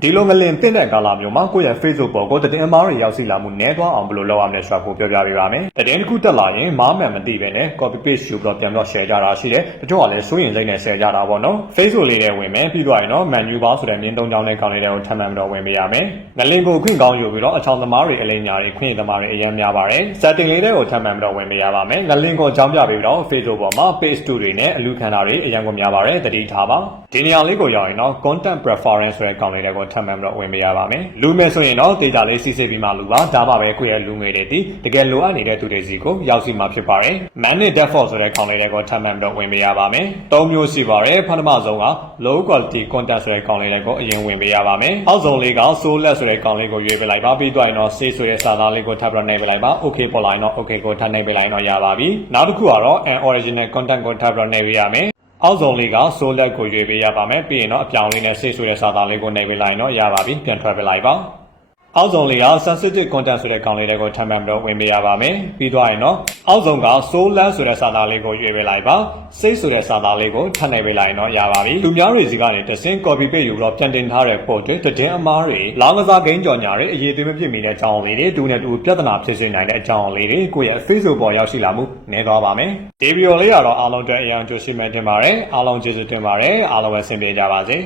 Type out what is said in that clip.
ဒီလိုငလင်တင့်တဲ့ကာလမျိုးမှာကိုယ့်ရဲ့ Facebook ပေါ်ကိုတည်င်းအမားတွေရောက်စီလာမှုနည်းသွားအောင်ဘယ်လိုလုပ်ရမလဲဆိုတာကိုပြောပြပေးပါမယ်။တည်င်းတစ်ခုတက်လာရင်မားမှန်မသိပဲနဲ့ copy paste ယူပြီးတော့ပြန်တော့ share ကြတာရှိတယ်။တချို့ကလည်းစိုးရင်စိတ်နဲ့ share ကြတာပေါ့နော်။ Facebook လေးနဲ့ဝင်မယ်ပြီးသွားရင်တော့ menu bar ဆိုတဲ့မြင်းသုံးချောင်းနဲ့ကောင်းလေးတွေကိုထပ်မံပြီးတော့ဝင်ပေးရမယ်။ငလင်ကိုခွင့်ကောင်းယူပြီးတော့အချောင်သမားတွေအလိမ်ညာတွေခွင့်သမားတွေအရင်များပါတယ်။ setting လေးတွေကိုထပ်မံပြီးတော့ဝင်ပေးရပါမယ်။ငလင်ကိုအကြောင်းပြပြီးတော့ Facebook ပေါ်မှာ page 2တွေနဲ့အလူခံတာတွေအရင်ကများပါတယ်တတိထားပါ။ဒီနေရာလေးကိုရောက်ရင်တော့ content preference ဆိုတဲ့ကောင်းလေးတွေကိုထပ်မံပြီးတော့ဝင်ပေးရပါမယ်။လူမယ်ဆိုရင်တော့ data လေးစီစစ်ပြီးမှလူပါဒါမှပဲကိုယ့်ရဲ့လူငွေတွေဒီတကယ်လိုအပ်နေတဲ့သူတွေစီကိုရောက်စီမှာဖြစ်ပါတယ်။ manage default ဆိုတဲ့ကောင်းလေးတွေကိုထပ်မံပြီးတော့ဝင်ပေးရပါမယ်။သုံးမျိုးရှိပါတယ်။ပထမဆုံးက low quality content ဆိုတဲ့ကောင်းလေးတွေကိုအရင်ဝင်ပေးရပါမယ်။အောက်ဆုံးလေးက soulless ဆိုတဲ့ကောင်းလေးကိုရွေးပေးလိုက်ပါပြီးတော့ရင်တော့ save ဆိုတဲ့စာသားလေးကိုထပ်ပြီးတော့နှိပ်ပေးလိုက်ပါ okay ပေါ်လာရင်တော့ okay ကိုထပ်နှိပ်ပေးလိုက်တော့ရပါပြီ။နောက်တစ်ခုကတော့ an original content ကိုထပ်ပြီးတော့နှိပ်ပေးရမယ်။ အောက်ဆုံးလေးက soul let ကိုရွေးပေးရပါမယ်ပြီးရင်တော့အပြောင်းလေးနဲ့ save ဆိုတဲ့စာသားလေးကိုနှိပ်ပေးလိုက်ရင်တော့ရပါပြီပြန်ထွက်ပေးလိုက်ပါ အောက်ဆုံးလေးက sensitive content ဆိုတဲ့ကောင်လေးတွေကိုထပ်မံပြီးတော့ဝင်ပေးရပါမယ်ပြီးသွားရင်တော့အောက်ဆုံးက soul land ဆိုတဲ့စာသားလေးကိုရွေးပေးလိုက်ပါစိတ်ဆိုတဲ့စာသားလေးကိုထပ်နှိပ်ပေးလိုက်ရင်တော့ရပါပြီသူများတွေစီကနေတစင်း copy paste ယူပြီးတော့ပြန်တင်ထားတဲ့ post တွေတည်င်းအမားတွေလောင်းကစားဂိမ်းကြော်ညာတွေအရေးသွေးမဖြစ်မီတဲ့အကြောင်းလေးတွေတူနဲ့တူပြဿနာဖြစ်စေနိုင်တဲ့အကြောင်းလေးတွေကိုယ့်ရဲ့ Facebook ပေါ်ရောက်ရှိလာမှုနည်းသွားပါမယ်ဒီဗီဒီယိုလေးကတော့အားလုံးအတွက်အရင်ကြိုရှိမဲ့တင်ပါတယ်အားလုံးကျေးဇူးတင်ပါတယ်အားလုံးပဲဆင်ပြေကြပါစေ